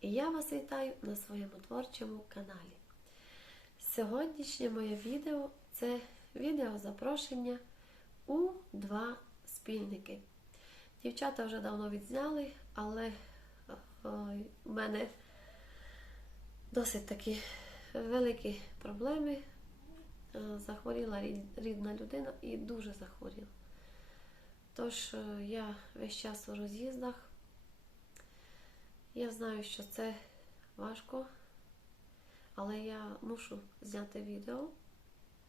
і я вас вітаю на своєму творчому каналі. Сьогоднішнє моє відео це відео запрошення у два спільники. Дівчата вже давно відзняли, але ой, у мене досить такі великі проблеми. Е, Захворіла рідна людина і дуже захворіла. Тож е, я весь час у роз'їздах. Я знаю, що це важко, але я мушу зняти відео,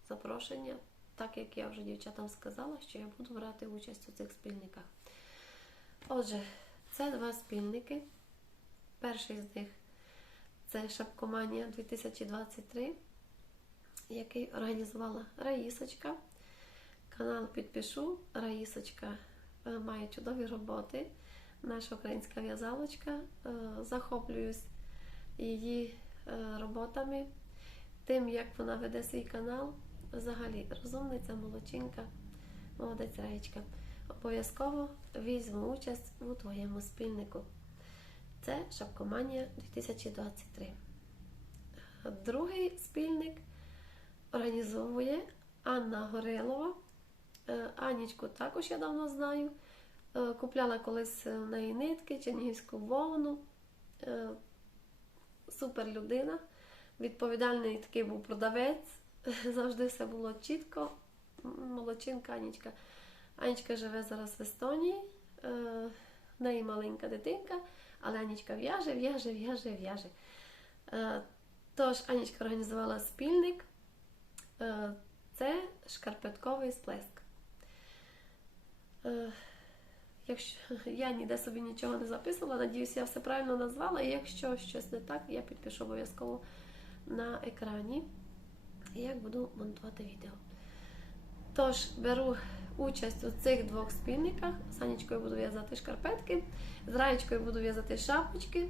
запрошення, так як я вже дівчатам сказала, що я буду брати участь у цих спільниках. Отже, це два спільники. Перший з них це Шапкоманія 2023, який організувала Раїсочка. Канал підпишу. Раїсочка має чудові роботи. Наша українська в'язалочка. Е, Захоплююсь її е, роботами, тим, як вона веде свій канал. Взагалі, розумниця, молодчинка, молодець Раєчка. Обов'язково візьму участь у твоєму спільнику. Це Шапкоманія 2023. Другий спільник організовує Анна Горилова. Е, Анічку також я давно знаю. Е, Купляла колись в неї нитки, чернігівську вовну. Е, Супер людина. Відповідальний такий був продавець. Завжди все було чітко. Молодчинка Анічка. Анічка живе зараз в Естонії. Е, В неї маленька дитинка, але Анічка в'яже, в'яже, в'яже, в'яже. Е, Тож Анічка організувала спільник. Е, Це шкарпетковий сплеск. Якщо я ніде собі нічого не записувала, надіюсь, я все правильно назвала. І якщо щось не так, я підпишу обов'язково на екрані, як буду монтувати відео. Тож, беру участь у цих двох спільниках. З буду в'язати шкарпетки, з Раєчкою буду в'язати шапочки.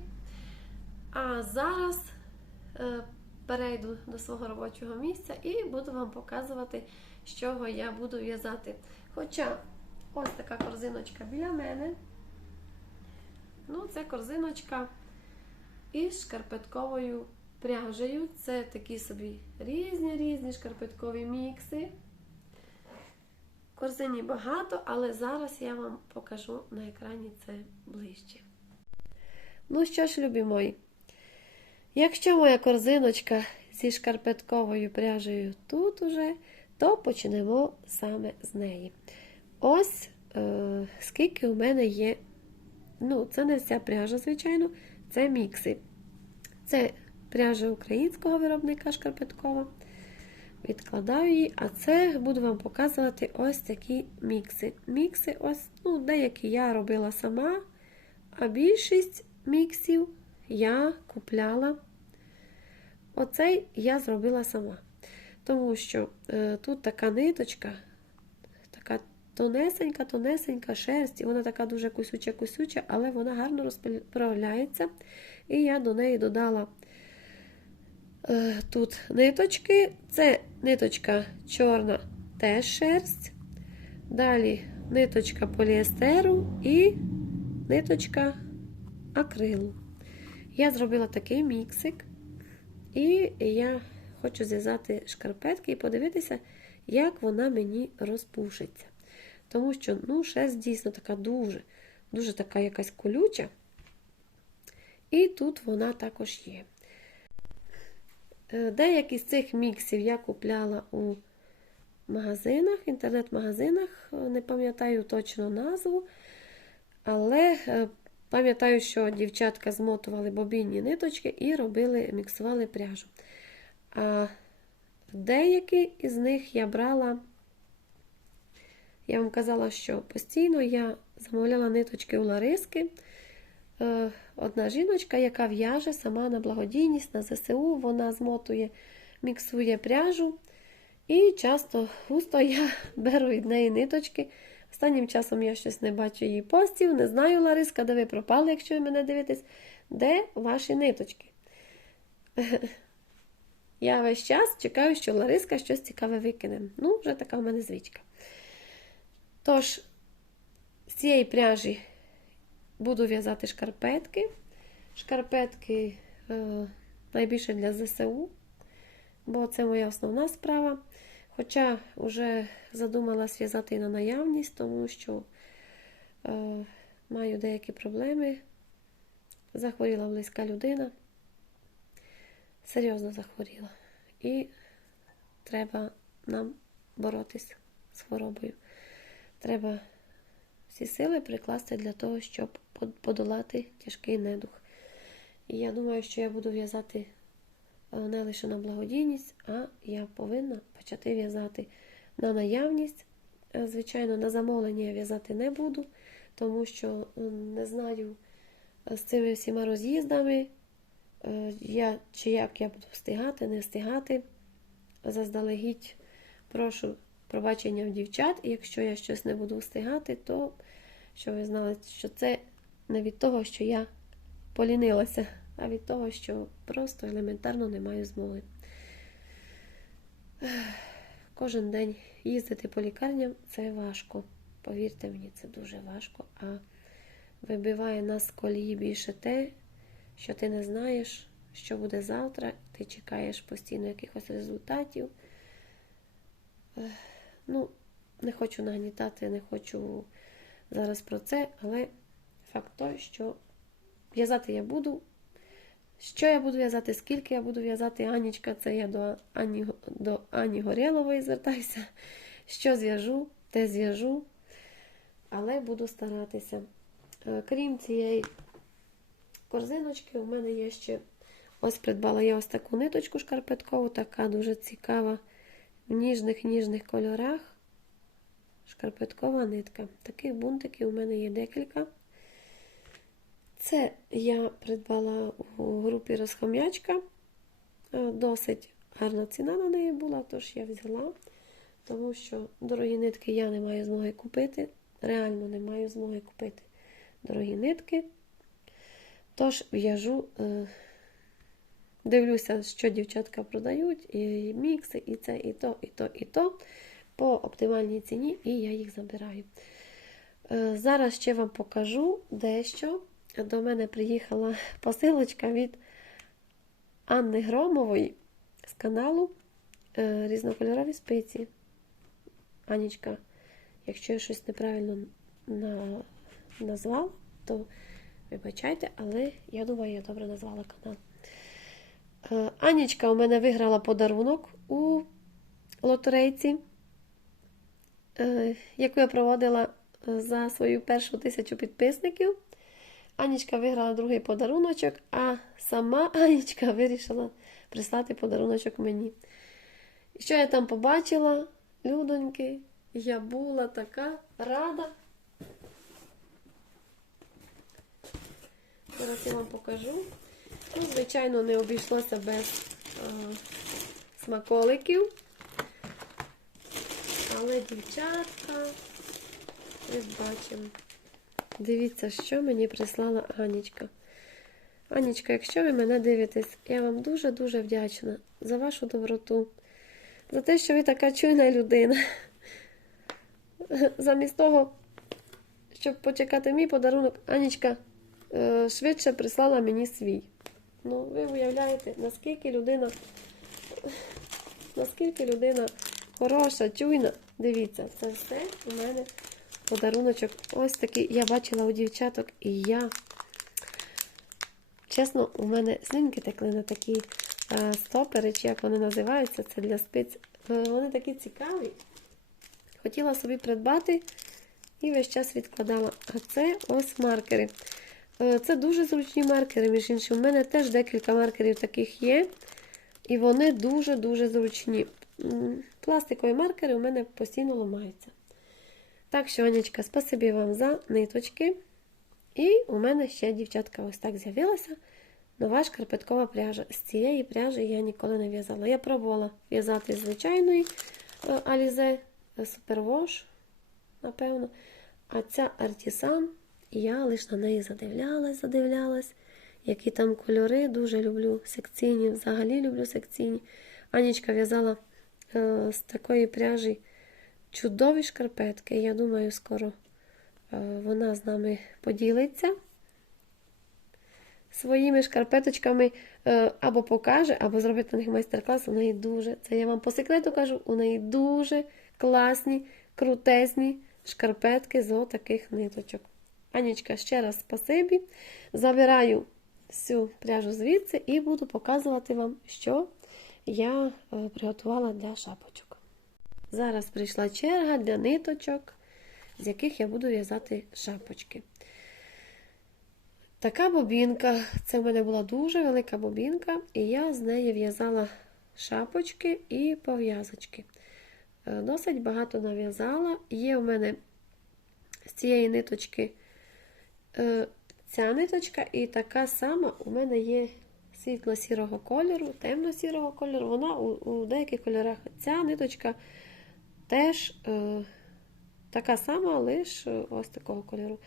А зараз е, перейду до свого робочого місця і буду вам показувати, з чого я буду в'язати. Хоча ось така корзиночка біля мене. Ну, це корзиночка із шкарпетковою пряжею. Це такі собі різні різні шкарпеткові мікси. Корзині багато, але зараз я вам покажу на екрані це ближче. Ну що ж, любі мої, якщо моя корзиночка зі шкарпетковою пряжею тут уже, то почнемо саме з неї. Ось е, скільки у мене є. Ну, це не вся пряжа, звичайно, це мікси. Це пряжа українського виробника шкарпеткова. Відкладаю її, а це буду вам показувати ось такі мікси. Мікси, ось, ну, деякі я робила сама, а більшість міксів я купляла. Оцей я зробила сама. Тому що е, тут така ниточка, тонесенька, тонесенька шерсть, і вона така дуже кусюча-кусюча, але вона гарно розправляється. І я до неї додала е, тут ниточки. Це ниточка чорна, теж шерсть. Далі ниточка поліестеру і ниточка акрилу. Я зробила такий міксик, і я хочу зв'язати шкарпетки і подивитися, як вона мені розпушиться. Тому що ну, шерсть дійсно така дуже, дуже така якась колюча. І тут вона також є. Е, Деякі з цих міксів я купляла у магазинах, інтернет-магазинах, не пам'ятаю точно назву, але е, пам'ятаю, що дівчатка змотували бобінні ниточки і робили, міксували пряжу. А деякі із них я брала, я вам казала, що постійно я замовляла ниточки у Лариски. Е, Одна жіночка, яка в'яже сама на благодійність, на ЗСУ, вона змотує, міксує пряжу. І часто густо я беру від неї ниточки. Останнім часом я щось не бачу її постів. Не знаю, Лариска, де ви пропали, якщо ви мене дивитесь, де ваші ниточки. Я весь час чекаю, що Лариска щось цікаве викине. Ну, вже така в мене звичка. Тож, з цієї пряжі буду в'язати шкарпетки. шкарпетки е, найбільше для ЗСУ, бо це моя основна справа. Хоча вже задумалась в'язати і на наявність, тому що е, маю деякі проблеми. Захворіла близька людина. Серйозно захворіла. І треба нам боротися з хворобою. Треба всі сили прикласти для того, щоб подолати тяжкий недух. І я думаю, що я буду в'язати е, не лише на благодійність, а я повинна почати в'язати на наявність. Е, Звичайно, на замовлення я в'язати не буду, тому що е, не знаю з цими всіма роз'їздами, я, чи як я буду встигати, не встигати. Заздалегідь прошу пробачення в дівчат, і якщо я щось не буду встигати, то що ви знали, що це не від того, що я полінилася, а від того, що просто елементарно не маю змоги. Кожен день їздити по лікарням це важко. Повірте мені, це дуже важко. А вибиває нас з колії більше те, що ти не знаєш, що буде завтра, ти чекаєш постійно якихось результатів. Ну, не хочу нагнітати, не хочу зараз про це, але факт той, що в'язати я буду. Що я буду в'язати, скільки я буду в'язати, Анічка, це я до Ані, до Ані Горєлової звертаюся. Що зв'яжу, те зв'яжу, але буду старатися. Е, Крім цієї корзиночки, у мене є ще ось придбала я ось таку ниточку шкарпеткову, така дуже цікава, в ніжних-ніжних кольорах. Шкарпеткова нитка. Таких бунтиків у мене є декілька. Це я придбала у групі розхом'ячка. Е, Досить гарна ціна на неї була, тож я взяла, тому що дорогі нитки я не маю змоги купити. Реально не маю змоги купити дорогі нитки. Тож в'яжу, е, дивлюся, що дівчатка продають, і мікси, і це, і то, і то, і то по оптимальній ціні, і я їх забираю. Е, Зараз ще вам покажу дещо. До мене приїхала посилочка від Анни Громової з каналу е, Різнокольорові спиці. Анічка, якщо я щось неправильно на... назвала, то вибачайте, але я думаю, я добре назвала канал. Е, Анічка у мене виграла подарунок у лотерейці, е, яку я проводила е, за свою першу тисячу підписників. Анічка виграла другий подаруночок, а сама Анічка вирішила прислати подаруночок мені. І що я там побачила, людоньки, я була така рада. Зараз я вам покажу. Ну, звичайно, не обійшлося без а, смаколиків. Але дівчатка, ось бачимо. Дивіться, що мені прислала Анічка. Анічка, якщо ви мене дивитесь, я вам дуже-дуже вдячна за вашу доброту, за те, що ви така чуйна людина. Замість того, щоб почекати мій подарунок, Анічка е, швидше прислала мені свій. Ну, ви уявляєте, наскільки людина, наскільки людина хороша, чуйна. Дивіться, це все у мене подаруночок. Ось такий я бачила у дівчаток, і я, чесно, у мене слинки текли на такі е, стопери, чи як вони називаються, це для спиць. Е, вони такі цікаві. Хотіла собі придбати і весь час відкладала. А це ось маркери. Е, Це дуже зручні маркери, між іншим. У мене теж декілька маркерів таких є. І вони дуже-дуже зручні. Пластикові маркери у мене постійно ламаються. Так що, Анечка, спасибі вам за ниточки. І у мене ще, дівчатка, ось так з'явилася нова шкарпеткова пряжа. З цієї пряжі я ніколи не в'язала. Я пробувала в'язати звичайної е, Alize Superwash, напевно. А ця Artisan, я лише на неї задивлялась, задивлялась. Які там кольори, дуже люблю секційні, взагалі люблю секційні. Анічка в'язала е, з такої пряжі чудові шкарпетки. Я думаю, скоро е, вона з нами поділиться. своїми шкарпеточками е, або покаже, або зробить на них майстер-клас. У неї дуже, це я вам по секрету кажу, у неї дуже класні, крутезні шкарпетки з отаких ниточок. Анічка, ще раз спасибі. Забираю всю пряжу звідси і буду показувати вам, що я е, приготувала для шапочок. Зараз прийшла черга для ниточок, з яких я буду в'язати шапочки. Така бобінка, це в мене була дуже велика бобінка, і я з неї в'язала шапочки і пов'язочки. Е, Досить багато нав'язала. Є в мене з цієї ниточки ця ниточка, і така сама у мене є світло-сірого кольору, темно-сірого кольору. Вона у, у деяких кольорах. Ця ниточка теж е, така сама, лише ось такого кольору.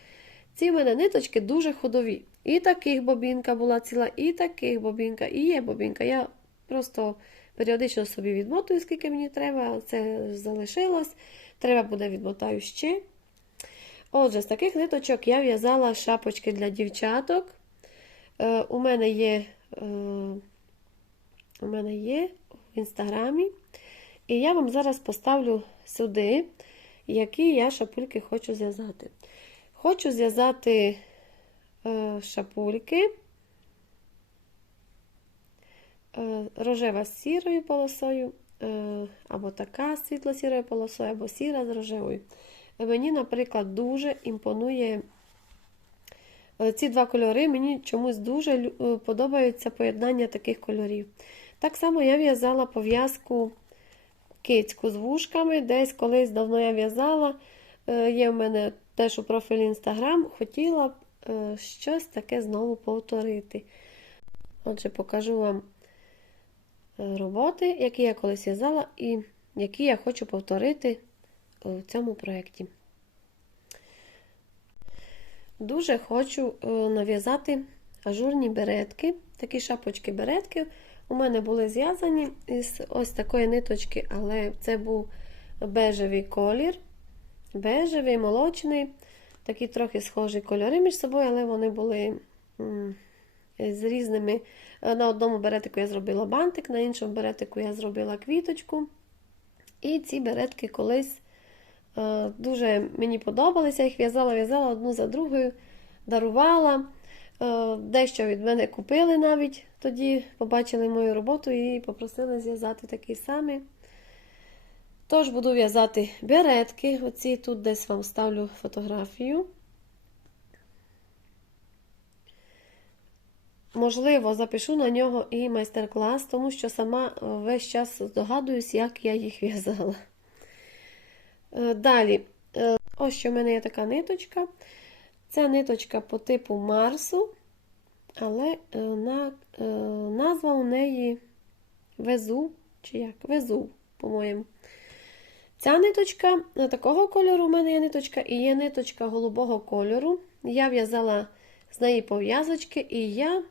Ці в мене ниточки дуже ходові. І таких бобінка була ціла, і таких бобінка, і є бобінка. Я просто періодично собі відмотую, скільки мені треба. Це залишилось. Треба буде відмотаю ще. Отже, з таких ниточок я в'язала шапочки для дівчаток. Е, у мене є е, у мене є в інстаграмі. І я вам зараз поставлю сюди, які я шапульки хочу зв'язати. Хочу зв'язати е, шапульки е, рожева з сірою полосою, е, або така світло-сірою полосою, або сіра з рожевою. Мені, наприклад, дуже імпонує е, ці два кольори, мені чомусь дуже е, подобається поєднання таких кольорів. Так само я в'язала пов'язку кицьку з вушками. Десь колись давно я в'язала. Е, Є в мене теж у профілі Інстаграм. Хотіла б щось таке знову повторити. Отже, покажу вам роботи, які я колись в'язала, і які я хочу повторити в цьому проєкті. Дуже хочу е, нав'язати ажурні беретки, такі шапочки-беретки. У мене були зв'язані із ось такої ниточки, але це був бежевий колір, бежевий, молочний, такі трохи схожі кольори між собою, але вони були з різними. На одному беретику я зробила бантик, на іншому беретику я зробила квіточку. І ці беретки колись дуже мені подобалися. Їх в'язала, в'язала одну за другою, дарувала. Е, Дещо від мене купили навіть тоді, побачили мою роботу і попросили зв'язати такий самий. Тож буду в'язати беретки. Оці тут десь вам ставлю фотографію. Можливо, запишу на нього і майстер-клас, тому що сама е, весь час здогадуюсь, як я їх в'язала. Е, Далі, е, ось що в мене є така ниточка. Це ниточка по типу Марсу, але е, на, назва у неї Везу, чи як? Везу, по-моєму. Ця ниточка такого кольору у мене є ниточка, і є ниточка голубого кольору. Я в'язала з неї пов'язочки, і я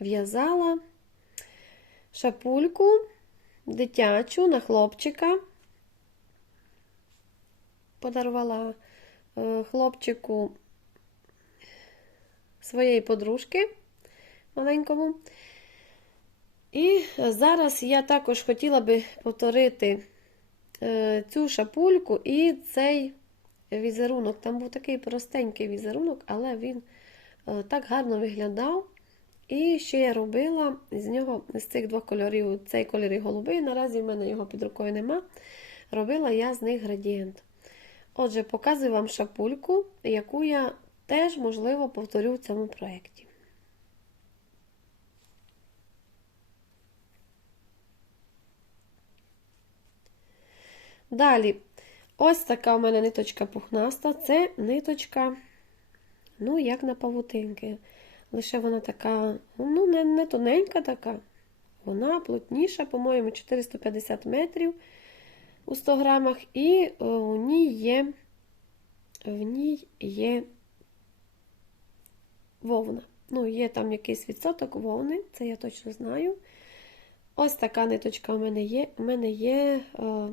в'язала шапульку дитячу на хлопчика. Подарувала е, хлопчику своєї подружки маленькому. І зараз я також хотіла би повторити е, цю шапульку і цей візерунок. Там був такий простенький візерунок, але він е, так гарно виглядав. І ще я робила з нього, з цих двох кольорів, цей колір і голубий, наразі в мене його під рукою нема. Робила я з них градієнт. Отже, показую вам шапульку, яку я теж, можливо, повторю в цьому проєкті. Далі, ось така у мене ниточка пухнаста. Це ниточка, ну, як на павутинки. Лише вона така, ну, не, не тоненька така. Вона плотніша, по-моєму, 450 метрів у 100 грамах, і е, у ній є, в ній є вовна. Ну, є там якийсь відсоток вовни, це я точно знаю. Ось така ниточка у мене є. У мене є е,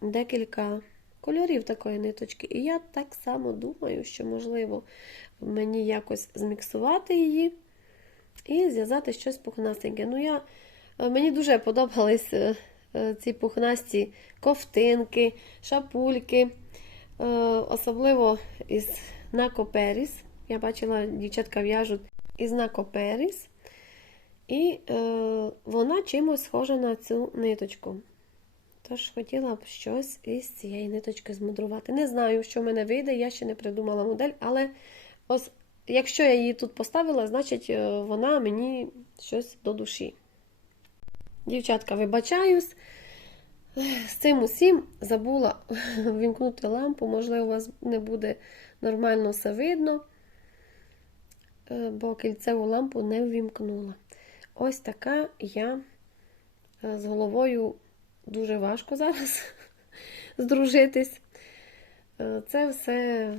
декілька кольорів такої ниточки. І я так само думаю, що, можливо, мені якось зміксувати її і зв'язати щось пухнастеньке. Ну, я, е, мені дуже подобались е, ці пухнасті ковтинки, шапульки, е, особливо із накоперіс. Я бачила, дівчатка в'яжуть із накоперіс. І е, вона чимось схожа на цю ниточку. Тож хотіла б щось із цієї ниточки змудрувати. Не знаю, що в мене вийде, я ще не придумала модель, але ось, якщо я її тут поставила, значить е, вона мені щось до душі. Дівчатка, вибачаюсь. З цим усім забула вімкнути лампу, можливо, у вас не буде нормально все видно, е, бо кільцеву лампу не ввімкнула. Ось така я е, з головою дуже важко зараз здружитись. Е, Це все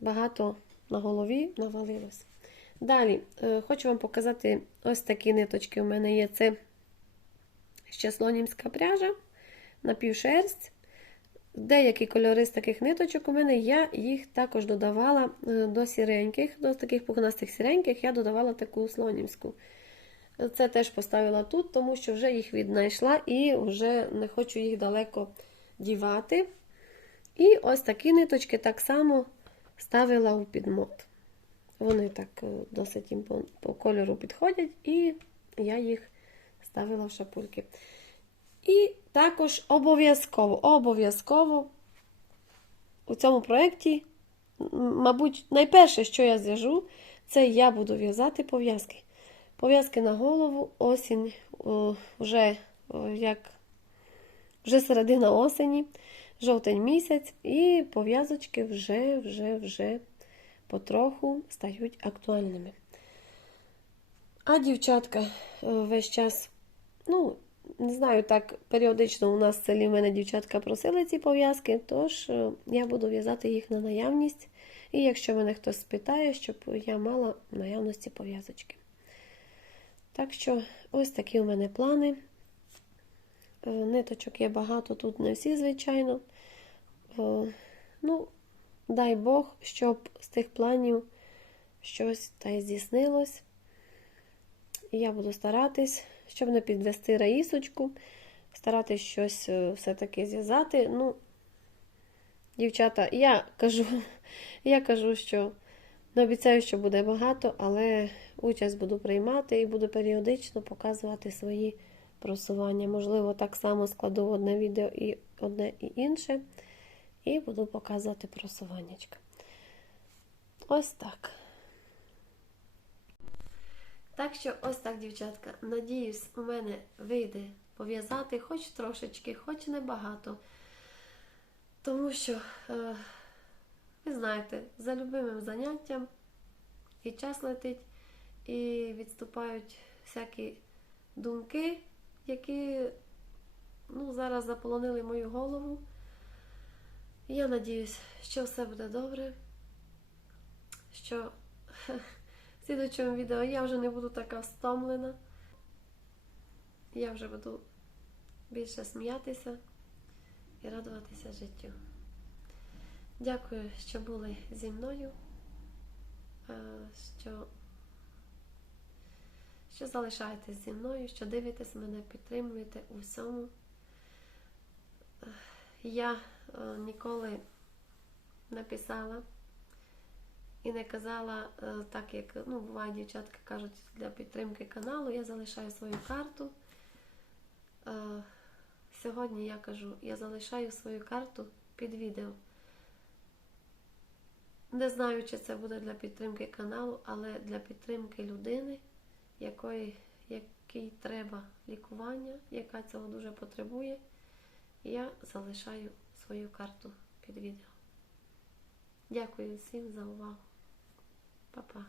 багато на голові навалилось. Далі хочу вам показати ось такі ниточки у мене є. Це ще слонімська пряжа, напівшерсть. Деякі кольори з таких ниточок у мене, я їх також додавала е, до сіреньких, до таких пухнастих сіреньких, я додавала таку слонімську. Це теж поставила тут, тому що вже їх віднайшла і вже не хочу їх далеко дівати. І ось такі ниточки так само ставила у підмот. Вони так е, досить їм по, кольору підходять, і я їх ставила в шапульки. І також обов'язково, обов'язково у цьому проєкті, мабуть, найперше, що я зв'яжу, це я буду в'язати пов'язки. Пов'язки на голову, осінь, вже як вже середина осені, жовтень місяць, і пов'язочки вже, вже, вже потроху стають актуальними. А дівчатка е, весь час, ну, не знаю, так періодично у нас в селі в мене дівчатка просили ці пов'язки, тож е, я буду в'язати їх на наявність. І якщо мене хтось спитає, щоб я мала в наявності пов'язочки. Так що, ось такі у мене плани. Е, Ниточок є багато, тут не всі, звичайно. Е, Ну, дай Бог, щоб з тих планів щось та й здійснилось. Я буду старатись, щоб не підвести раїсочку, старатись щось е, все-таки зв'язати. Ну, дівчата, я кажу, я кажу, що не обіцяю, що буде багато, але участь буду приймати і буду періодично показувати свої просування. Можливо, так само складу одне відео і одне і інше. І буду показувати просуваннячка. Ось так. Так що, ось так, дівчатка. Надіюсь, у мене вийде пов'язати хоч трошечки, хоч небагато. Тому що, е, ви знаєте, за любимим заняттям і час летить, і відступають всякі думки, які ну, зараз заполонили мою голову. Я надіюсь, що все буде добре, що в відео я вже не буду така втомлена. Я вже буду більше сміятися і радуватися життю. Дякую, що були зі мною, е, що, що залишаєтесь зі мною, що дивитесь мене, підтримуєте у всьому. Е, Я е, ніколи не писала і не казала, е, так як ну, буває, дівчатка кажуть, для підтримки каналу я залишаю свою карту. Е, Сьогодні я кажу, я залишаю свою карту під відео. Не знаю, чи це буде для підтримки каналу, але для підтримки людини, якої, якій треба лікування, яка цього дуже потребує, я залишаю свою карту під відео. Дякую всім за увагу. 爸爸